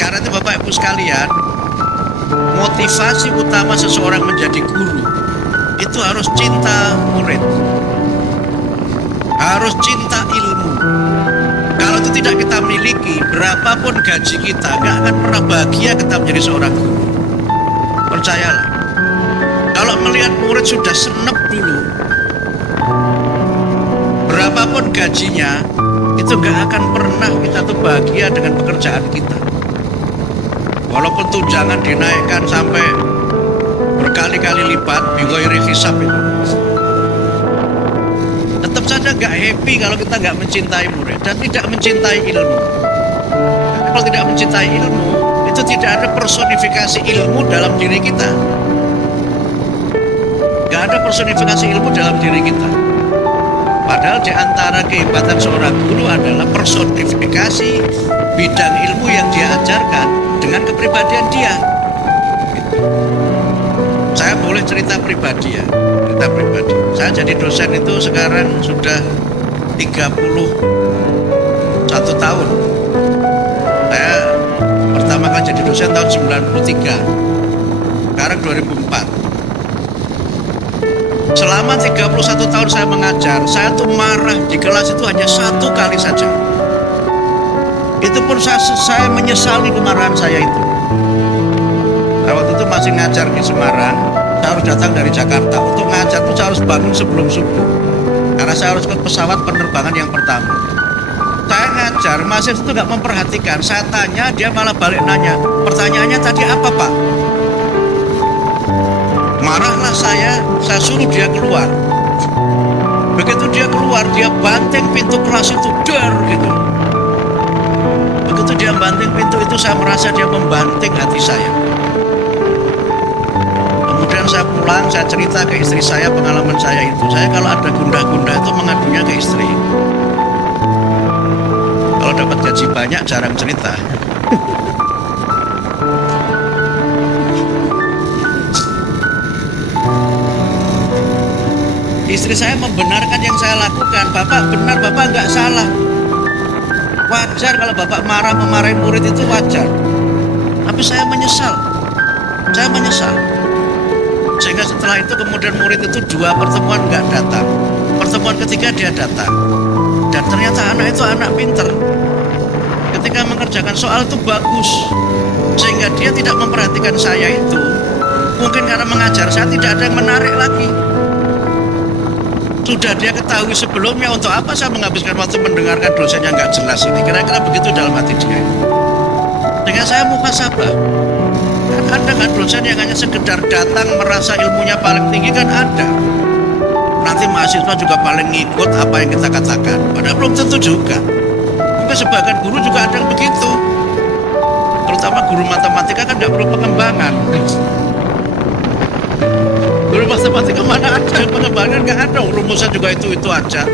Karena itu Bapak Ibu sekalian, motivasi utama seseorang menjadi guru itu harus cinta murid, harus cinta ilmu. Kalau itu tidak kita miliki, berapapun gaji kita gak akan pernah bahagia kita menjadi seorang guru. Percayalah, kalau melihat murid sudah senep dulu, berapapun gajinya, itu gak akan pernah kita tuh bahagia dengan pekerjaan kita. Walaupun tunjangan dinaikkan sampai berkali-kali lipat, bighairi hisab itu, tetap saja gak happy kalau kita gak mencintai murid dan tidak mencintai ilmu. Kalau tidak mencintai ilmu, itu tidak ada personifikasi ilmu dalam diri kita. Gak ada personifikasi ilmu dalam diri kita. Padahal di antara kehebatan seorang guru adalah personifikasi bidang ilmu yang dia ajarkan dengan kepribadian dia. Saya boleh cerita pribadi ya, cerita pribadi. Saya jadi dosen itu sekarang sudah 31 tahun. Saya pertama kali jadi dosen tahun 93, sekarang 2004. Selama 31 tahun saya mengajar, saya tuh marah di kelas itu hanya satu kali saja. Itu pun saya menyesali kemarahan saya itu. Saya waktu itu masih ngajar di Semarang, saya harus datang dari Jakarta. Untuk ngajar itu saya harus bangun sebelum subuh, karena saya harus ikut pesawat penerbangan yang pertama. Saya ngajar, mahasiswa itu gak memperhatikan. Saya tanya, dia malah balik nanya, pertanyaannya tadi apa Pak? Marahlah saya suruh dia keluar. Begitu dia keluar, dia banting pintu kelas itu, dar gitu. Begitu dia banting pintu itu, saya merasa dia membanting hati saya. Kemudian saya pulang, saya cerita ke istri saya pengalaman saya itu. Saya kalau ada gundah-gundah itu mengadunya ke istri. Kalau dapat gaji banyak jarang cerita. Istri saya membenarkan yang saya lakukan. Bapak benar, Bapak nggak salah. Wajar kalau Bapak memarahin murid itu wajar. Tapi saya menyesal. Saya menyesal. Sehingga setelah itu kemudian murid itu 2 pertemuan nggak datang. Pertemuan ketiga dia datang. Dan ternyata anak itu anak pinter. Ketika mengerjakan soal itu bagus. Sehingga dia tidak memperhatikan saya itu. Mungkin karena mengajar saya tidak ada yang menarik lagi. Sudah dia ketahui sebelumnya, untuk apa saya menghabiskan waktu mendengarkan dosen yang nggak jelas ini. Kira-kira begitu dalam hati dia. Dengan saya muhasabah. Kan ada kan dosen yang hanya sekedar datang merasa ilmunya paling tinggi, kan ada. Nanti mahasiswa juga paling ngikut apa yang kita katakan. Padahal belum tentu juga. Mungkin sebagian guru juga ada yang begitu. Terutama guru matematika kan nggak perlu pengembangan. Guru matematika mana ada pengembangan, nggak ada, rumusnya juga itu aja.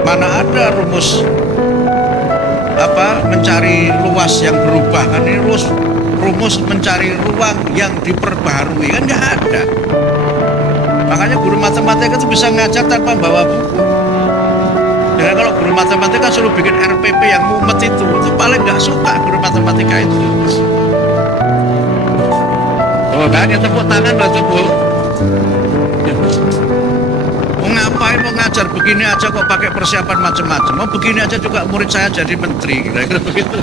Mana ada rumus mencari luas yang berubah, kan ini rumus mencari ruang yang diperbaharui, kan nggak ada. Makanya guru matematika itu bisa ngajar tanpa bawa buku. Jadi kalau guru matematika suruh bikin RPP yang mumet itu paling nggak suka guru matematika itu. Oh kan, ya tepuk tangan lah Bu. Mau ngapain, mau ngajar begini aja kok pakai persiapan macam-macam. Mau begini aja juga murid saya jadi menteri, kira-kira begitu.